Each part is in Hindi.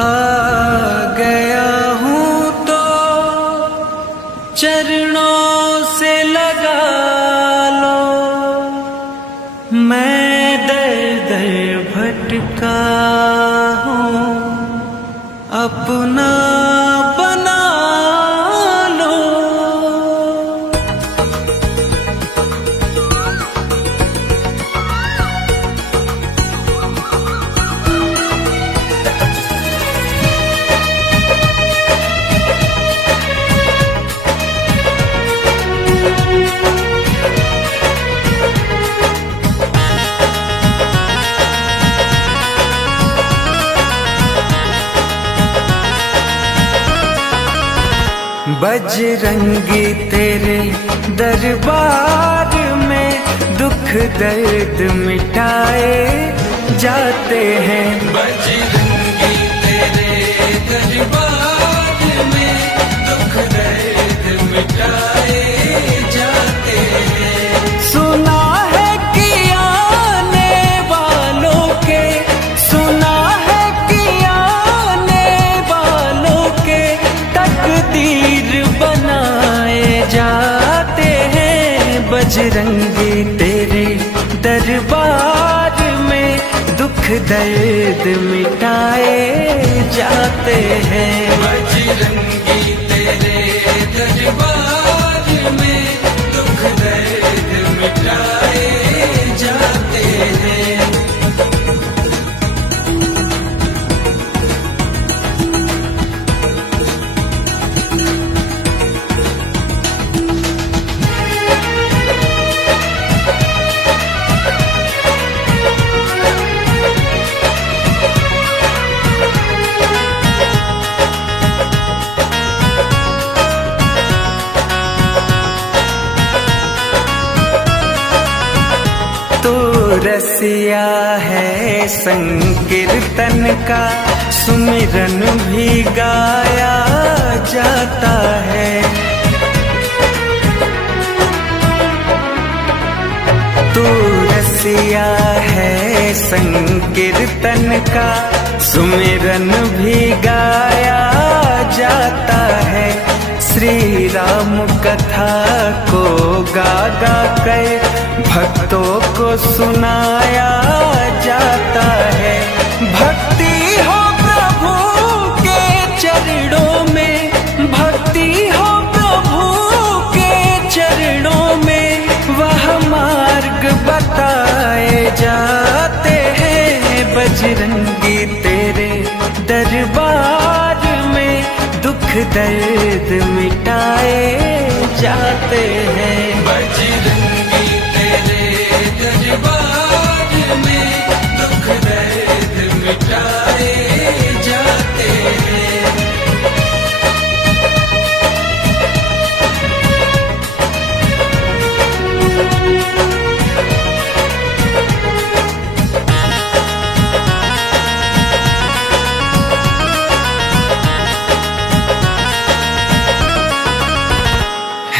आ गया हूँ तो चरणों से लगा लो, मैं दर दर भटका हूँ, अपना बना लो। बजरंगी तेरे दरबार में दुख दर्द मिटाए जाते हैं। बजरंगी तेरे दरबार में दुख दर्द मिटाए जाते हैं। सुना है कि आने वालों के, सुना है कि आने वालों के तकदीर बनाए जाते हैं। बजरंगी तेरे दरबार में दुख दर्द मिटाए जाते हैं। बजरंगी तेरे दरबार में दुख दर्द मिटाए जाते हैं। तो रसिया है संकीर्तन का, सुमिरन भी गाया जाता है। तो रसिया है संकीर्तन का, सुमिरन भी गाया जाता है। श्री राम कथा को गा गा कर भक्तों को सुनाया जाता है। भक्ति हो प्रभु के चरणों में, भक्ति हो प्रभु के चरणों में, वह मार्ग बताए जाते हैं। बजरंगी तेरे दरबार में दुख दर्द मिटाए जाते हैं। बजरंगी तेरे दरबार में दुख दर्द मिटाए जाते हैं।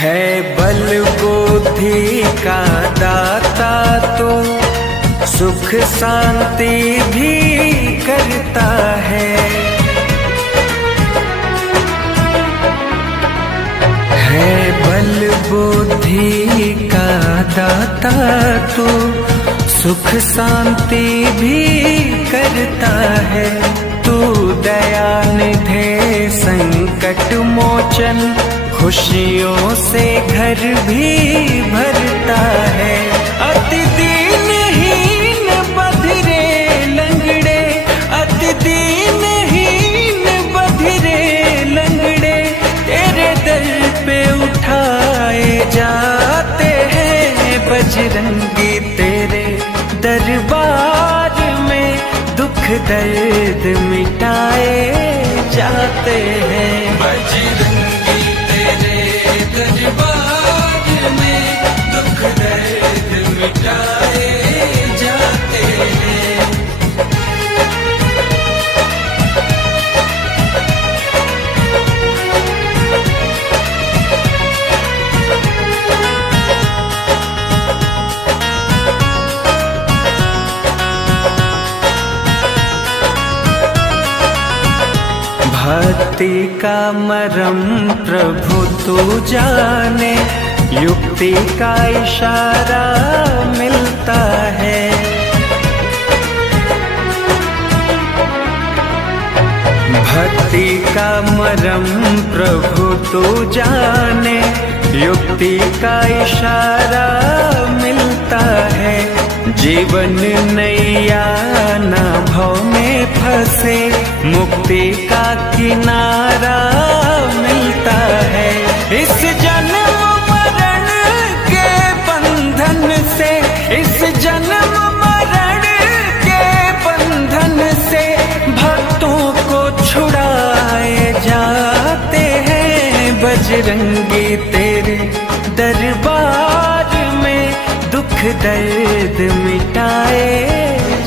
है बल बुद्धि का दाता तो सुख शांति भी करता है। है बल बुद्धि का दाता तो सुख शांति भी करता है। तू दया निधे संकट मोचन, खुशियों से घर भी भरता है। अति दीनहीन बधिरे लंगड़े, अति दीनहीन बधिरे लंगड़े तेरे दर पे उठाए जाते हैं। बजरंगी तेरे दरबार में दुख दर्द मिटाए जाते हैं। बजरंगी दरबार में दुख दर्द मिटाए जाते हैं। भक्ति का मरम प्रभु तू जाने, युक्ति का इशारा मिलता है। भक्ति का मरम प्रभु तू जाने, युक्ति का इशारा मिलता है। जीवन नैया ना भव में फंसे, मुक्ति का किनारा मिलता है। इस जन्म मरण के बंधन से, इस जन्म मरण के बंधन से भक्तों को छुड़ाए जाते हैं। बजरंगी तेरे दरबार में दुख दर्द मिटाए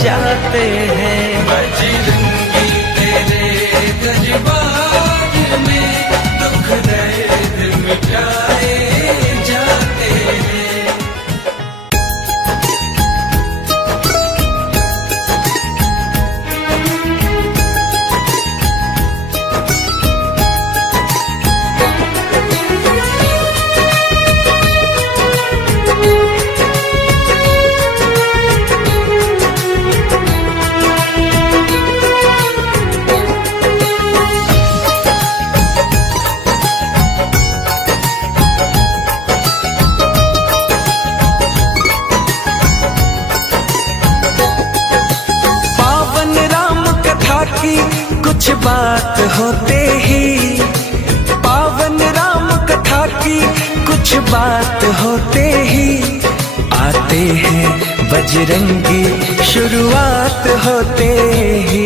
जाते हैं। बजरंगी तेरे दरबार में दुख दर्द मिटाए जाते हैं। कुछ बात होते ही, पावन राम कथा की कुछ बात होते ही आते हैं बजरंगी। शुरुआत होते ही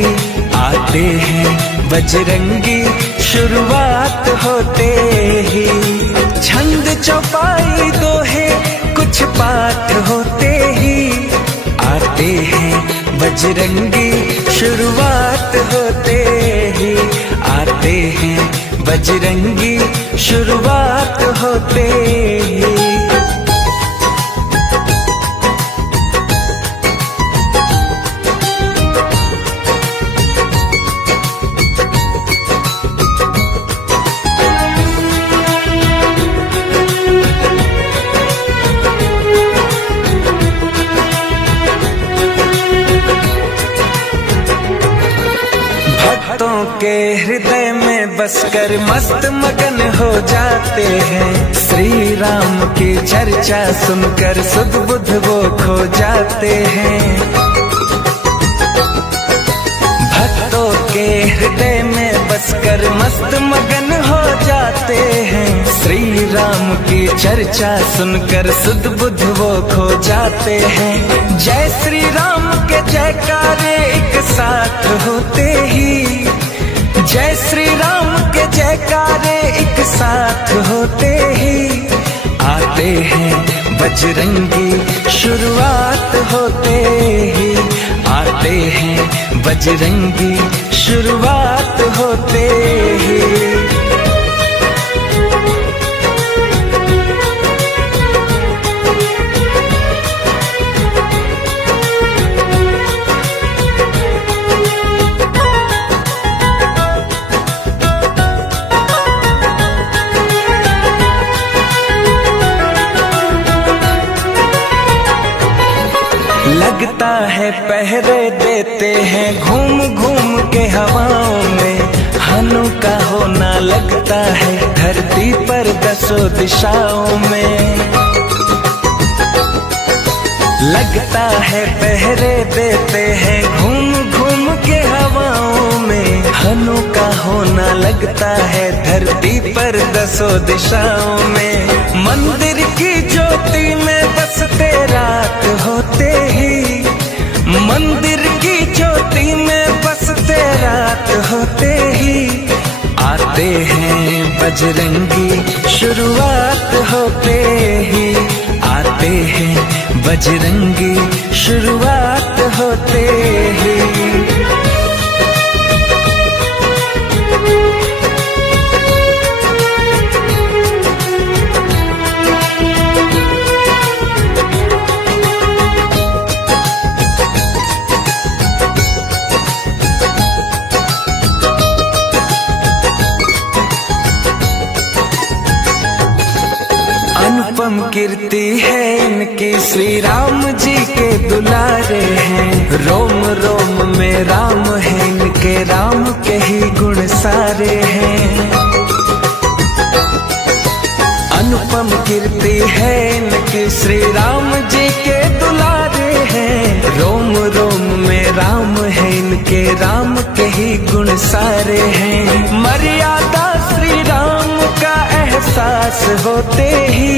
आते हैं बजरंगी, शुरुआत होते ही। छंद चौपाई दोहे कुछ पाठ होते ही आते हैं बजरंगी, शुरुआत होते ही आते हैं बजरंगी, शुरुआत होते ही। भक्तों के हृदय में बसकर मस्त मगन हो जाते हैं। श्री राम की चर्चा सुनकर सुध बुध वो खो जाते हैं। भक्तों के हृदय में बसकर मस्त मगन हो जाते हैं। श्री राम की चर्चा सुनकर सुध बुध वो खो जाते हैं। जय श्री राम के जयकारे एक साथ होते ही, जय श्री राम के जयकारे एक साथ होते ही आते हैं बजरंगी, शुरुआत होते ही आते हैं बजरंगी, शुरुआत होते ही। लगता है पहरे देते हैं घूम घूम के हवाओं में, हनु का होना लगता है धरती पर दसों दिशाओं में। लगता है पहरे देते हैं घूम घूम के हवाओं में, हनु का होना लगता है धरती पर दसों दिशाओं में। मंदिर की ज्योति में बसते रात होते ही, मंदिर की ज्योति में बसते रात होते ही आते हैं बजरंगी, शुरुआत होते ही आते हैं बजरंगी, शुरुआत होते ही। कीर्ति है इनकी, श्री राम जी के दुलारे हैं। रोम रोम में राम है इनके, राम के ही गुण सारे हैं। अनुपम कीर्ति है इनकी, श्री राम जी के दुलारे हैं। रोम रोम में राम है इनके, राम के ही गुण सारे हैं। मर्यादा श्री राम का एहसास होते ही,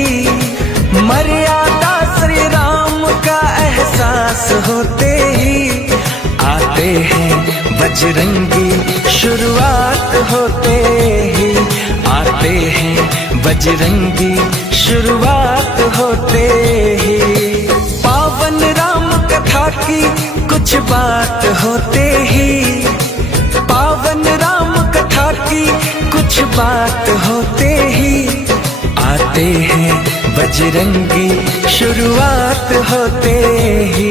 मर्यादा श्री राम का एहसास होते ही, आते हैं बजरंगी शुरुआत होते ही, आते हैं बजरंगी शुरुआत होते ही। पावन राम कथा की कुछ बात होते ही, पावन राम कथा की कुछ बात होते ही, आते हैं बजरंगी शुरुआत होते ही,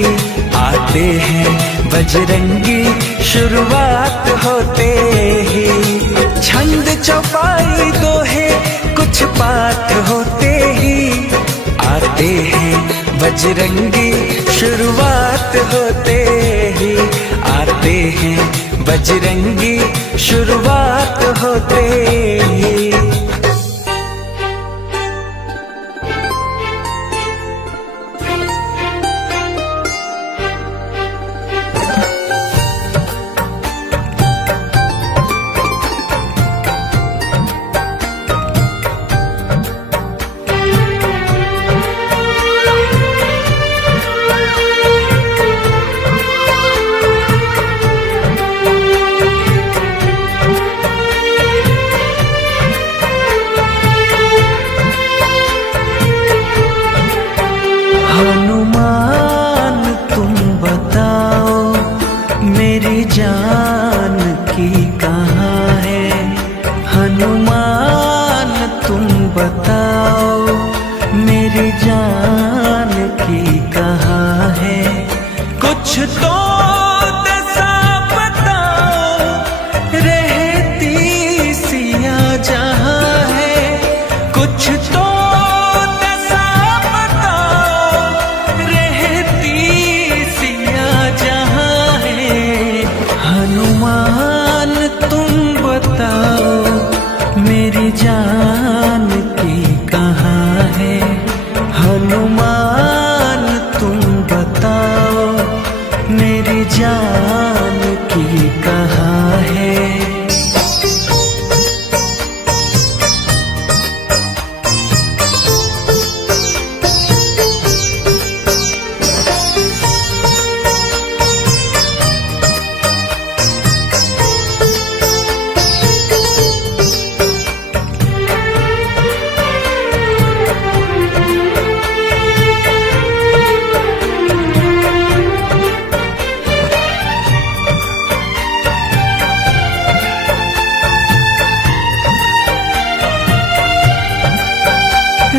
आते हैं बजरंगी शुरुआत होते ही। छंद चौपाई दोहे कुछ पाठ होते ही, आते हैं बजरंगी शुरुआत होते ही, आते हैं बजरंगी शुरुआत होते ही। हनुमान तुम बताओ मेरी जान की कहाँ है, हनुमान तुम बताओ मेरी जान की कहाँ है। कुछ तो दशा बताओ रहती सिया जहाँ है, कुछ तो मेरी जान की कहाँ है। हनुमान तुम बताओ मेरी जान की कहाँ है।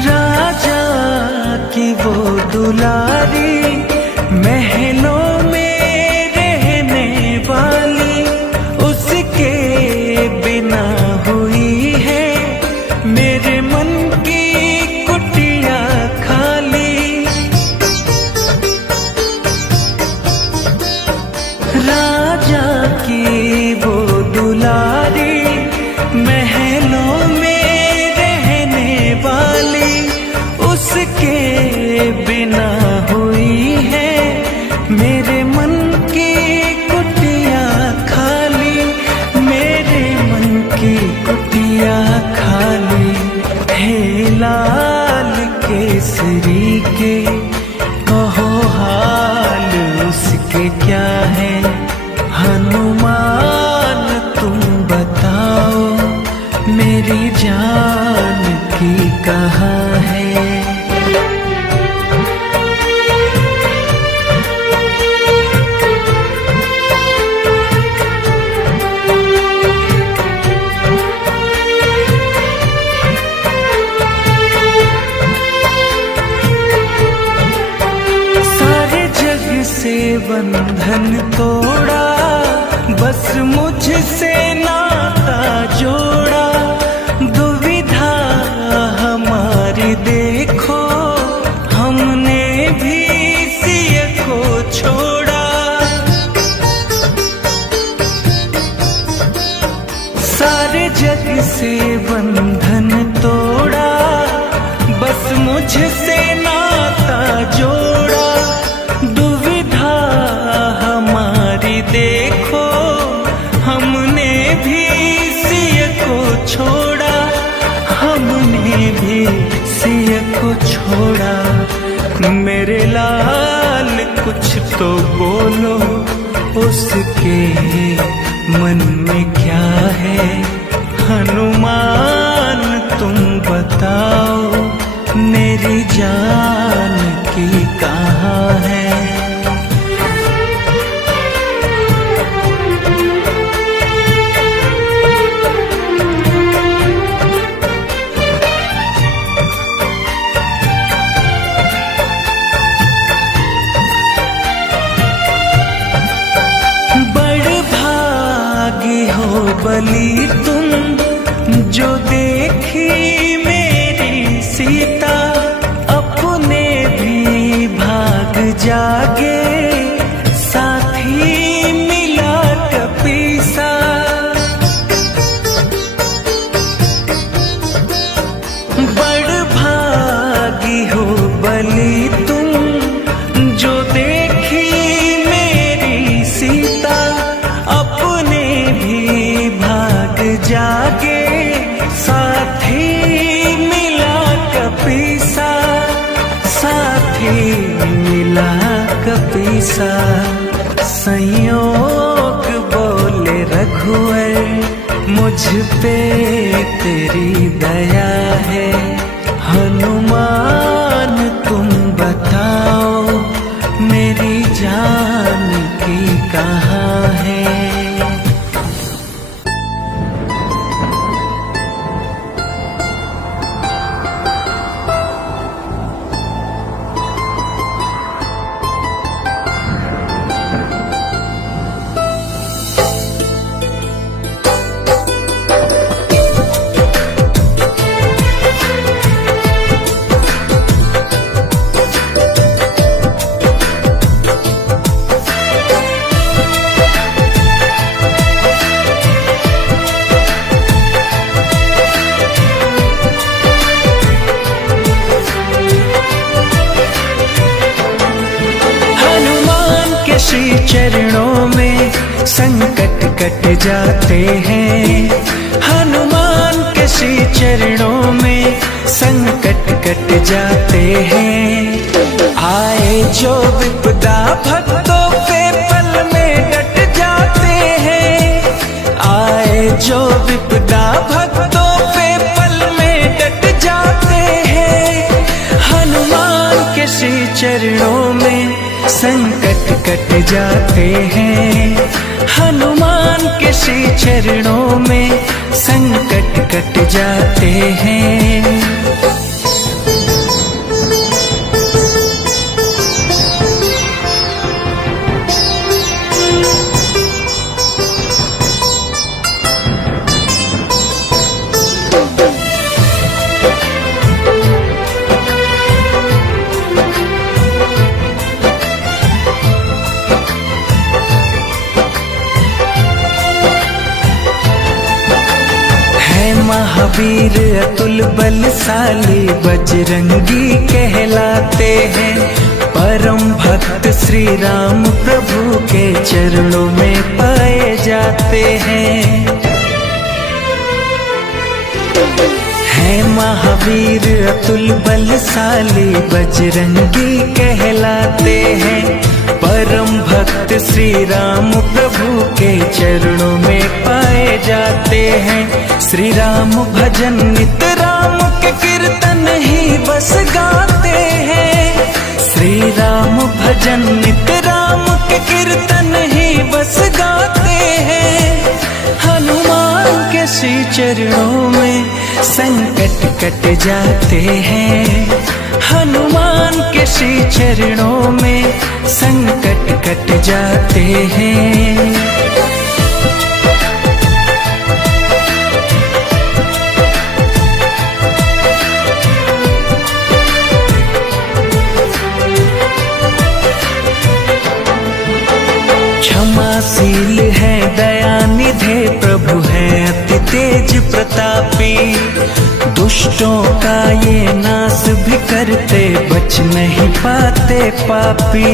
राजा की वो दुलारी महलों में रहने वाली, उसके बिना हुई है मेरे मन की कुटिया खाली। राजा की वो दुलारी महलों में उसके बिना हुई है मेरे मन की कुटिया खाली, मेरे मन की कुटिया खाली। हे लाल केसरी के कहो हाल उसके क्या है, हनुमान तुम बताओ मेरी जान की कहाँ है। से बंधन तोड़ा, बस मुझसे नाता जोड़ा। दुविधा हमारी देखो सारे जग से बंधन तोड़ा, बस मुझसे नाता जोड़ा। दुविधा हमारी देखो, हमने भी सिय को छोड़ा, हमने भी सिय को छोड़ा। मेरे लाल कुछ तो बोलो, उसके मन में क्या है? हनुमान तुम बताओ, मेरी जान की कहाँ है? हो बलि तुम जो देखी मेरी सीता, अपने भी भाग जागे, साथी मिला कपीसा। बड़ भागी हो बलि तुम जो देखी मेरी सीता, अपने भी भाग जागे, साथी मिला कपीसा, साथी मिला कपीसा। संयोग बोले रघुवर, मुझ पे तेरी दया है। हनुमान तुम बताओ, मेरी जान की कहाँ है? श्री चरणों में संकट कट जाते हैं। हनुमान के श्री चरणों में संकट कट जाते हैं। आए जो विपदा भक्तों पे पल में डट जाते हैं। आए जो विपदा भक्तों पे पल में डट जाते हैं। हनुमान के श्री चरणों में संकट कट जाते हैं। हनुमान के श्री चरणों में संकट कट जाते हैं। महावीर अतुल बलशाली बजरंगी कहलाते हैं। परम भक्त श्री राम प्रभु के चरणों में पाए जाते हैं। महावीर अतुल बलशाली बजरंगी कहलाते हैं। परम भक्त श्री राम प्रभु के चरणों में पाए जाते हैं। श्री राम भजन नित राम के कीर्तन ही बस गाते हैं। श्री राम भजन नित राम के कीर्तन ही बस गाते हैं। हनुमान के श्री चरणों में संकट कट जाते हैं। हनुमान के श्री चरणों में संकट कट जाते हैं। क्षमाशील है दयानिधे प्रभु प्रभु है अति तेज प्रतापी, दुष्टों का ये नाश भी करते, बच नहीं पाते पापी।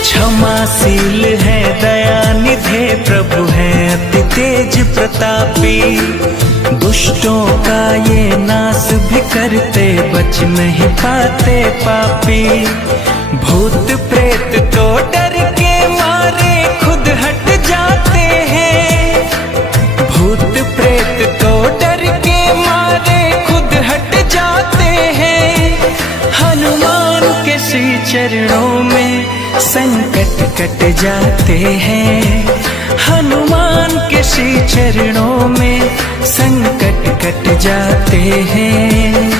क्षमाशील है दयानिधे, प्रभु है अति तेज प्रतापी, दुष्टों का ये नाश भी करते, बच नहीं पाते पापी। भूत प्रेत तो डर के मारे खुद हट जाते हैं, भूत प्रेत तो डर के मारे खुद हट जाते हैं। हनुमान के श्री चरणों में संकट कट जाते हैं, हनुमान के श्री चरणों में संकट कट जाते हैं।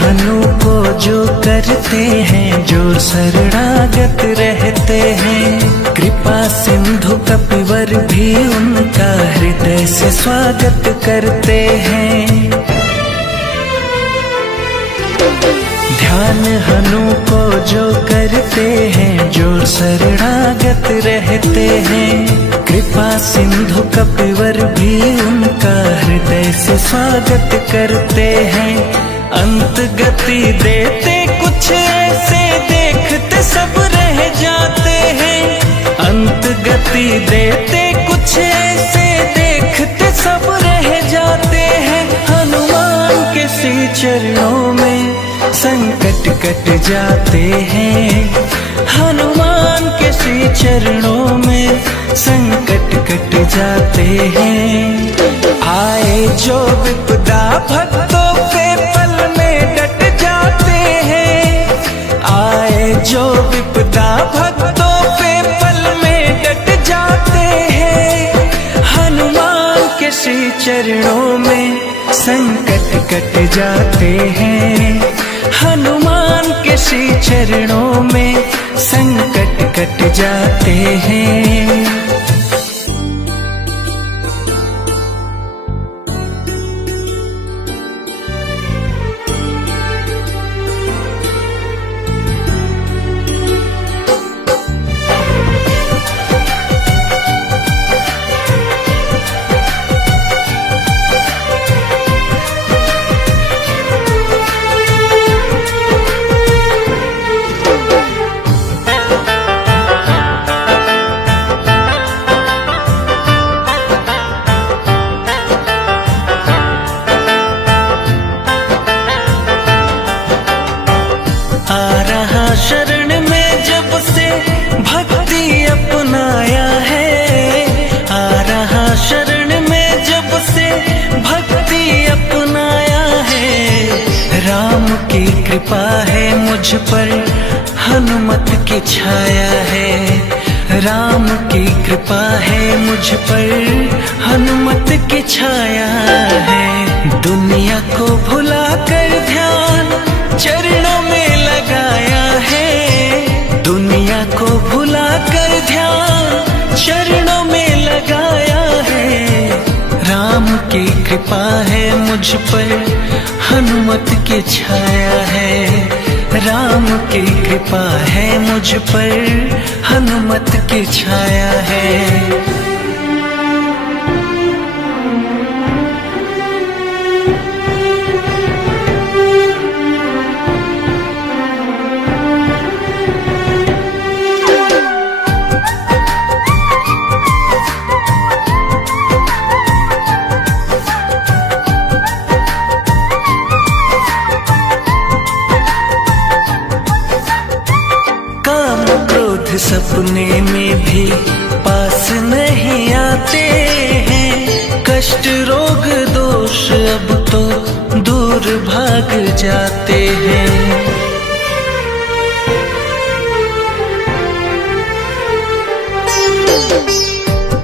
हनु को जो करते हैं, जो शरणागत रहते हैं, कृपा सिंधु कपिवर भी उनका हृदय से स्वागत करते हैं। ध्यान हनु को जो करते हैं, जो शरणागत रहते हैं, कृपा सिंधु कपिवर भी उनका हृदय से स्वागत करते हैं। अंत गति देते कुछ ऐसे, देखते सब रह जाते हैं, अंत गति देते कुछ ऐसे, देखते सब रह जाते हैं। हनुमान के श्री चरणों में संकट कट जाते हैं, हनुमान के श्री चरणों में संकट कट जाते हैं। आए जो विपदा भक्तों पे पल में डट जाते हैं, आए जो विपदा भक्तों पे पल में डट जाते हैं। हनुमान के श्री चरणों में संकट कट जाते हैं, हनुमान के श्री चरणों में संकट कट जाते हैं। शरण में जब से भक्ति अपनाया है, आ रहा शरण में जब से भक्ति अपनाया है। राम की कृपा है मुझ पर, हनुमत की छाया है, राम की कृपा है मुझ पर, हनुमत की छाया है। दुनिया को भुला कर ध्यान चरणों में लगाया है, दुनिया को भुला कर ध्यान चरणों में लगाया है। राम की कृपा है मुझ पर, हनुमत की छाया है, राम की कृपा है मुझ पर, हनुमत की छाया है। सपने में भी पास नहीं आते हैं, कष्ट रोग दोष अब तो दूर भाग जाते हैं।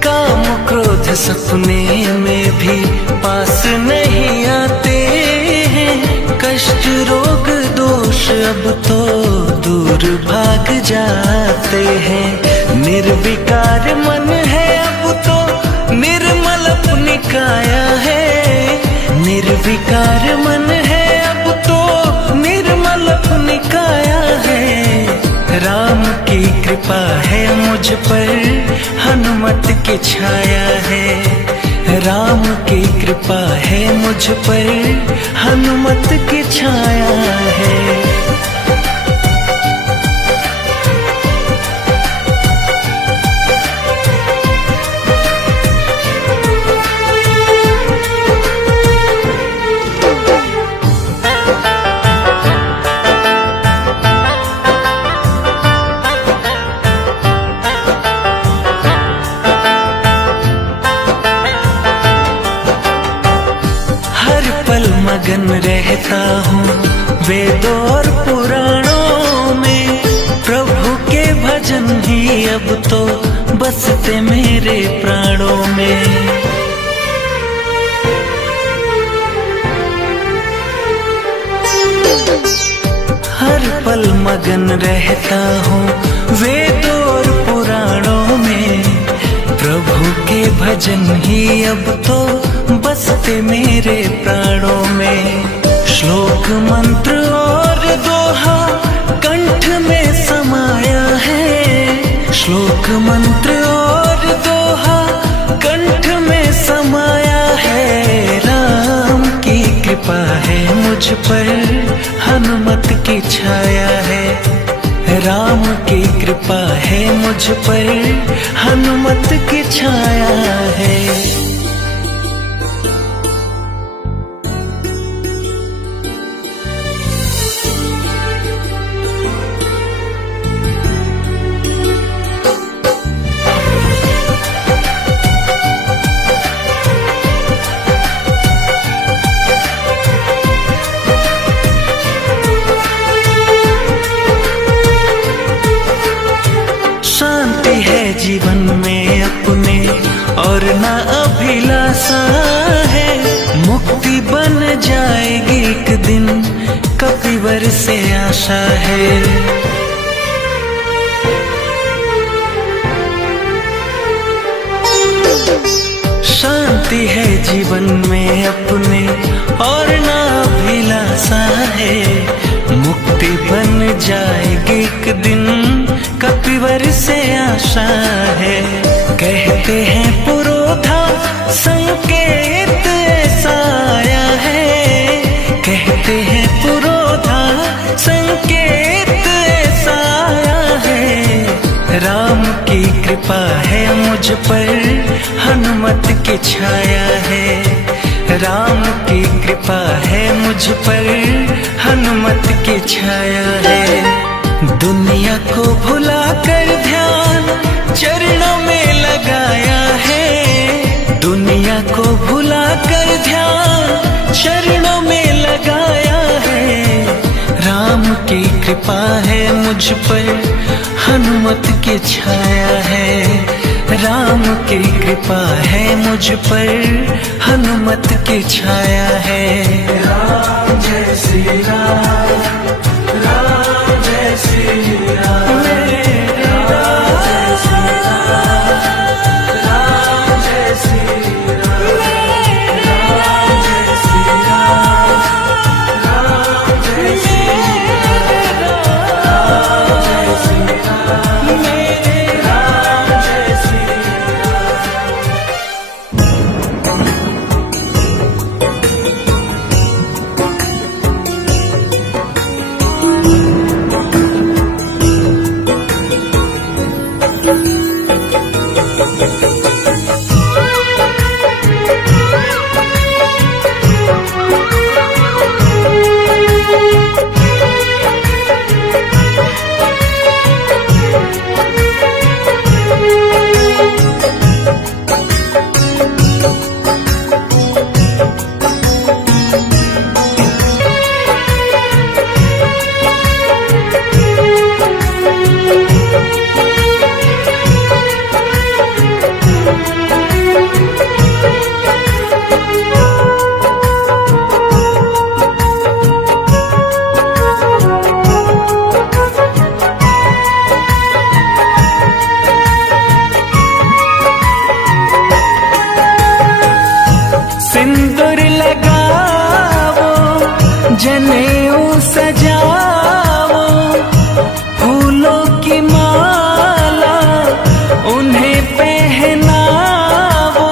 काम क्रोध सपने सपने में भी पास नहीं आते हैं। कष्ट रोग दोष अब तो दूर भाग जाते हैं। निर्विकार मन है अब तो निर्मल अपनी काया है। निर्विकार मन है अब तो निर्मल अपनी काया है। राम की कृपा है मुझ पर, हनुमत की छाया है। राम की कृपा है मुझ पर, हनुमत की छाया है। मगन रहता हूँ वेदों और पुराणों में। प्रभु के भजन ही अब तो बसते मेरे प्राणों में। हर पल मगन रहता हूँ वेदों और पुराणों में। प्रभु के भजन ही अब तो बसते मेरे प्राणों में। श्लोक मंत्र और दोहा कंठ में समाया है। श्लोक मंत्र और दोहा कंठ में समाया है। राम की कृपा है मुझ पर, हनुमत की छाया है। राम की कृपा है मुझ पर, हनुमत की छाया है। जीवन में अपने और ना अभिलाषा है। मुक्ति बन जाएगी एक दिन, कपिवर से आशा है। शांति है जीवन में अपने और ना अभिलाषा है। मुक्ति बन जाएगी एक दिन, कपिवर से आशा है। कहते हैं पुरोधा संकेत ऐसा आया है। कहते हैं पुरोधा संकेत ऐसा आया है। राम की कृपा है मुझ पर, हनुमत की छाया है। राम की कृपा है मुझ पर, हनुमत की छाया है। दुनिया को भुला कर ध्यान चरणों में लगाया है। दुनिया को भुला कर ध्यान चरणों में लगाया है। राम की कृपा है मुझ पर, हनुमत की छाया है। राम की कृपा है मुझ पर, हनुमत की छाया है। राम जय श्री राम, राम जय श्री राम, मेरे राम जय श्री राम, राम जय श्री राम, राम जय श्री राम, राम जय श्री राम, राम जय श्री राम, मेरे राम जय श्री राम। सिंदूर लगाओ, जनेऊ सजाओ, फूलों की माला उन्हें पहनाओ,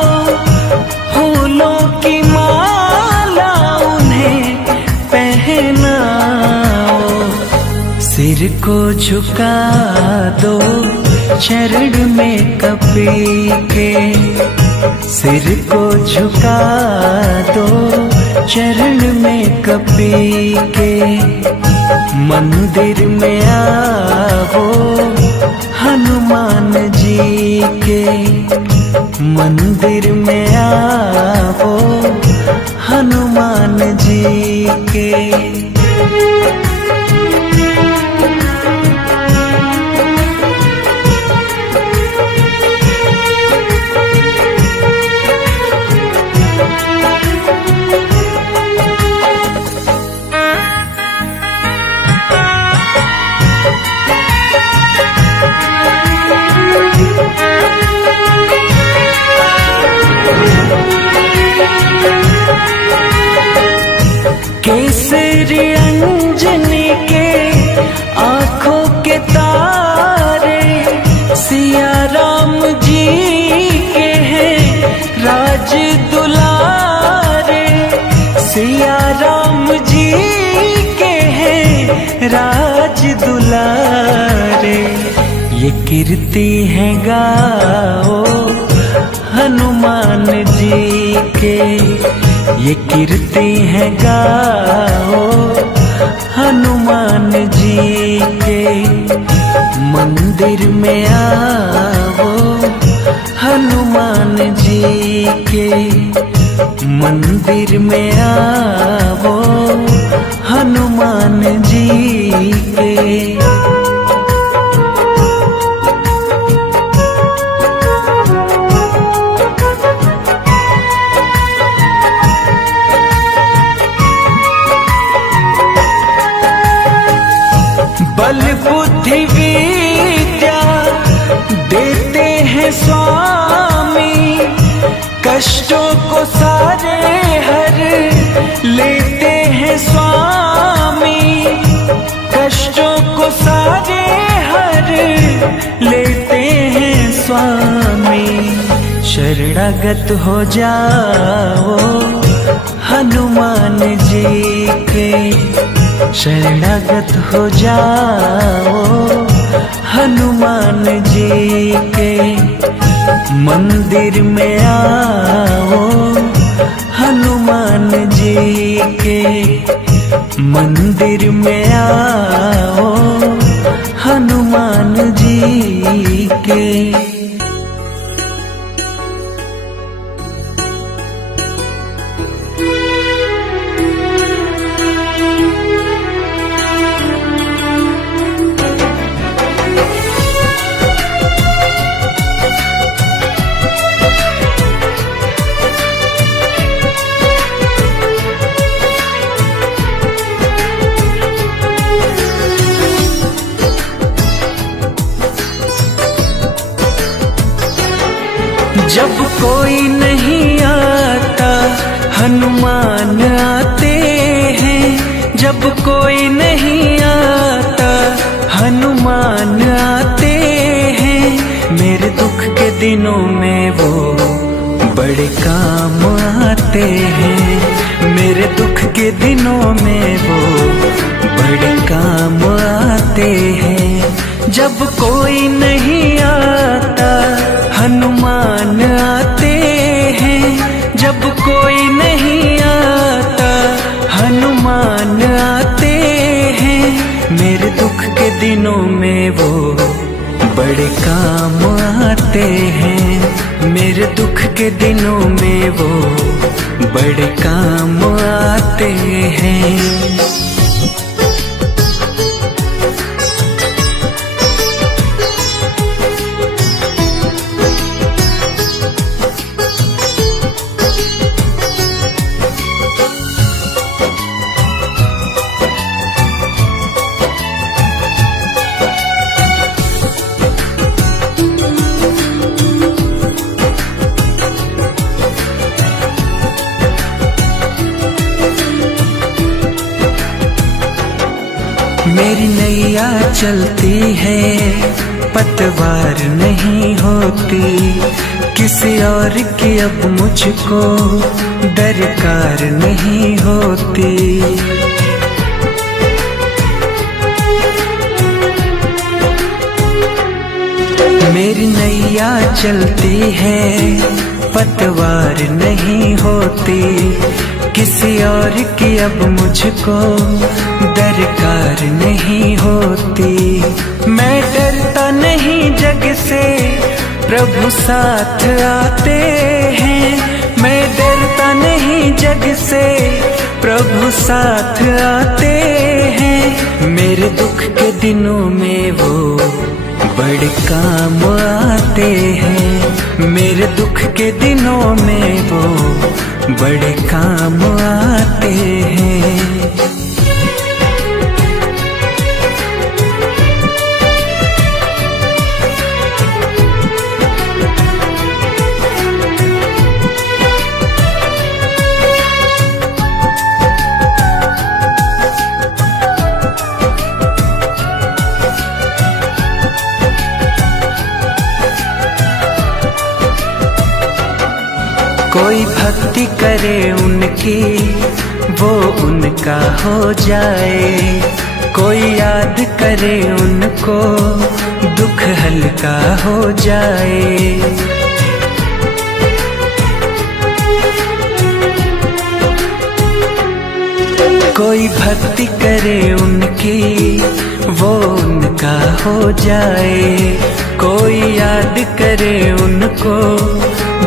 फूलों की माला उन्हें पहनाओ। सिर को झुका दो चरण में कपी के, सिर को झुका दो चरण में कपी के। मंदिर में आओ हनुमान जी के, मंदिर में आओ हनुमान जी के। केसरी अंजनी के आंखों के तारे, सिया राम जी के हैं राज दुलारे, सिया राम जी के हैं राज दुलारे। ये कीर्ति है गाओ हनुमान जी के, ये कीर्ति है गाओ हनुमान जी के। मंदिर में आओ हनुमान जी के, मंदिर में आओ हनुमान जी के। बल बुद्धि विद्या देते हैं स्वामी, कष्टों को सारे हर लेते हैं स्वामी, कष्टों को सारे हर लेते हैं स्वामी। शरणागत हो जाओ हनुमान जी के, शरणागत हो जाओ हनुमान जी के। मंदिर में आओ हनुमान जी के, मंदिर में आओ हनुमान जी के। जब कोई नहीं आता हनुमान आते हैं, जब कोई नहीं आता हनुमान आते हैं। मेरे दुख के दिनों में वो बड़े काम आते हैं, मेरे दुख के दिनों में वो बड़े काम आते हैं। जब कोई नहीं आता हनुमान आते हैं, जब कोई नहीं आता हनुमान आते हैं। मेरे दुख के दिनों में वो बड़े काम आते हैं, मेरे दुख के दिनों में वो बड़े काम आते हैं। मेरी नैया चलती है, पतवार नहीं होती, किसी और की अब मुझको दरकार नहीं होती। मेरी नैया चलती है, पतवार नहीं होती, किसी और की अब मुझको दरकार नहीं होती। मैं डरता नहीं जग से, प्रभु साथ आते हैं। मैं डरता नहीं जग से, प्रभु साथ आते हैं। मेरे दुख के दिनों में वो बड़े काम आते हैं। मेरे दुख के दिनों में वो बड़े काम आते हैं। कोई भक्ति करे उनकी, वो उनका हो जाए। कोई याद करे उनको, दुख हल्का हो जाए। कोई भक्ति करे उनकी, वो उनका हो जाए। कोई याद करे उनको,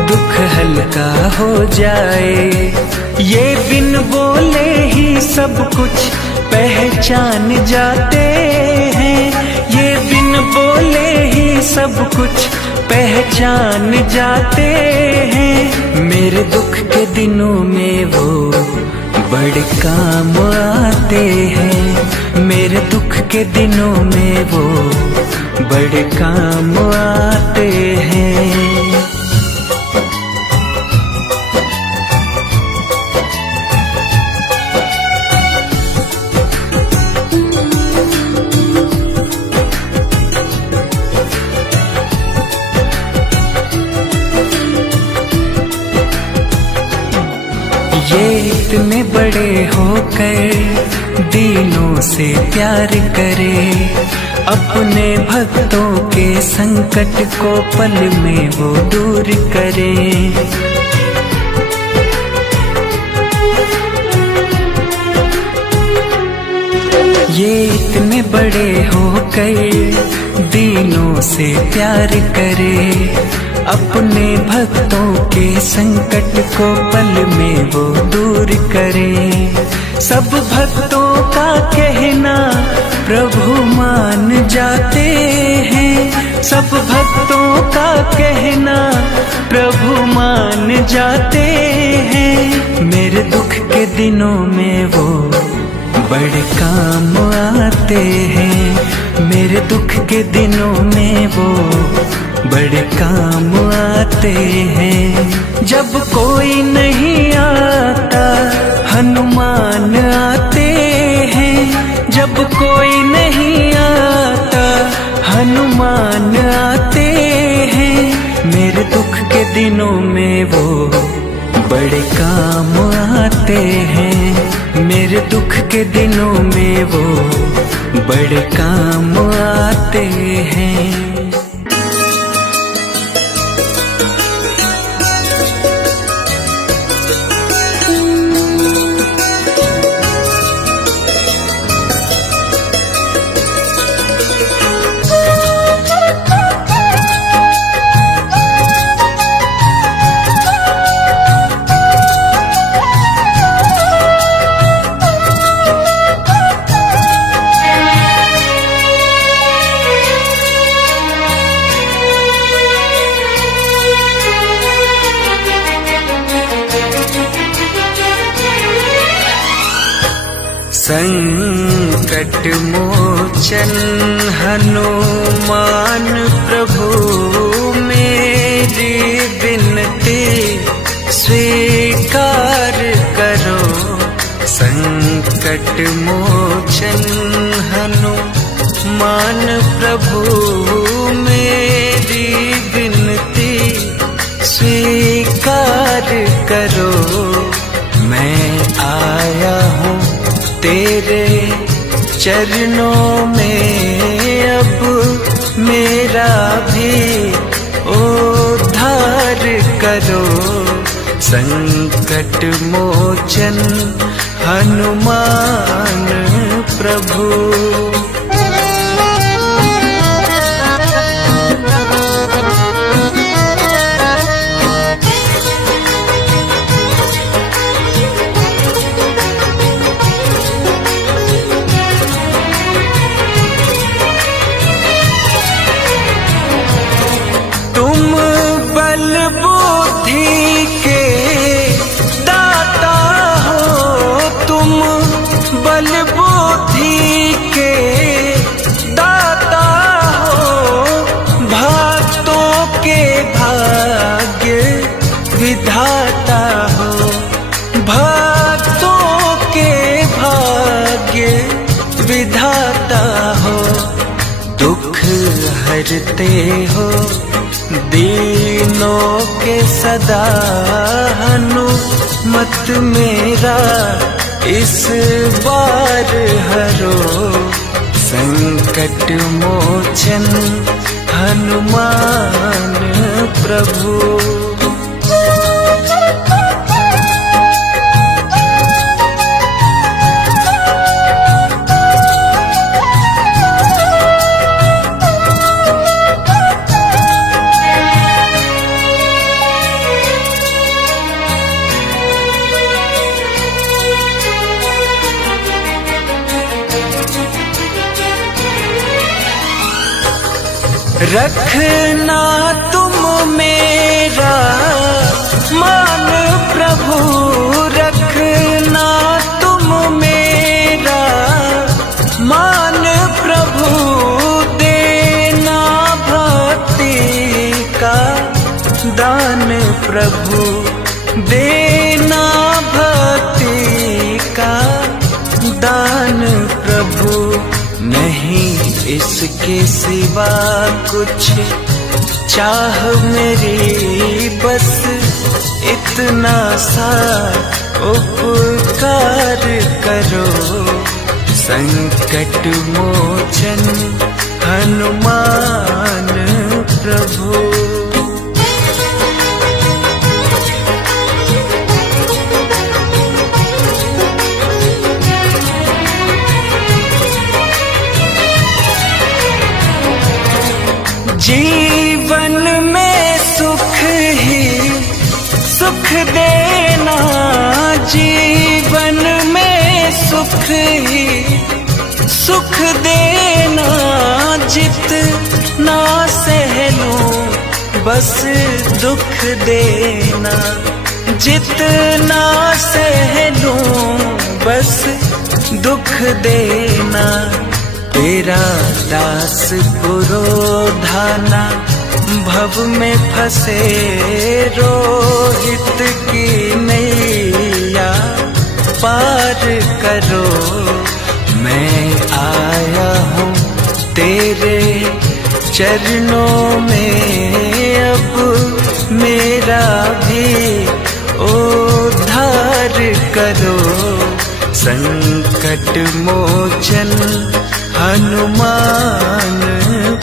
दुख हल्का हो जाए। ये बिन बोले ही सब कुछ पहचान जाते हैं। ये बिन बोले ही सब कुछ पहचान जाते हैं। मेरे दुख के दिनों में वो बड़े काम आते हैं। मेरे दुख के दिनों में वो बड़े काम आते हैं। ये इतने बड़े होकर दीनों से प्यार करे, अपने भक्तों के संकट को पल में वो दूर करे। ये इतने बड़े होकर दीनों से प्यार करे, अपने भक्तों के संकट को पल में वो दूर करे। सब भक्तों का कहना प्रभु मान जाते हैं। सब भक्तों का कहना प्रभु मान जाते हैं। मेरे दुख के दिनों में वो बड़े काम आते हैं। मेरे दुख के दिनों में वो बड़े काम आते हैं। जब कोई नहीं आता, हनुमान आते हैं। जब कोई नहीं आता, हनुमान आते हैं। मेरे दुख के दिनों में वो बड़े काम आते हैं। मेरे दुख के दिनों में वो बड़े काम आते हैं। संकट मोचन हनुमान प्रभु, मेरी विनती स्वीकार करो। संकट संकट मोचन हनुमान प्रभु मेरी विनती स्वीकार करो। मैं आया हूँ तेरे चरणों में, अब मेरा भी उद्धार करो। संकट मोचन हनुमान प्रभु। बल बुद्धि के दाता हो, भक्तों के भाग्य विधाता हो। भक्तों के भाग्य विधाता हो। दुख हरते हो दीनों के सदा, हनुमत मेरा इस बार हरो। संकट मोचन हनुमान प्रभु। रखना तुम मेरा मान प्रभु, रखना तुम मेरा मान प्रभु। देना भक्ति का दान प्रभु, देना भक्ति का दान प्रभु। नहीं इसके सिवा कुछ चाह मेरी, बस इतना सा उपकार करो। संकट मोचन हनुमान प्रभु। जीवन में सुख ही सुख देना, जीवन में सुख ही सुख देना। जितना सह लूं बस दुख देना, जितना सह लूं बस दुख देना। तेरा दास पुरोधाना भव में फंसे, रोहित की नैया पार करो। मैं आया हूँ तेरे चरणों में, अब मेरा भी उद्धार करो। संकट मोचन हनुमान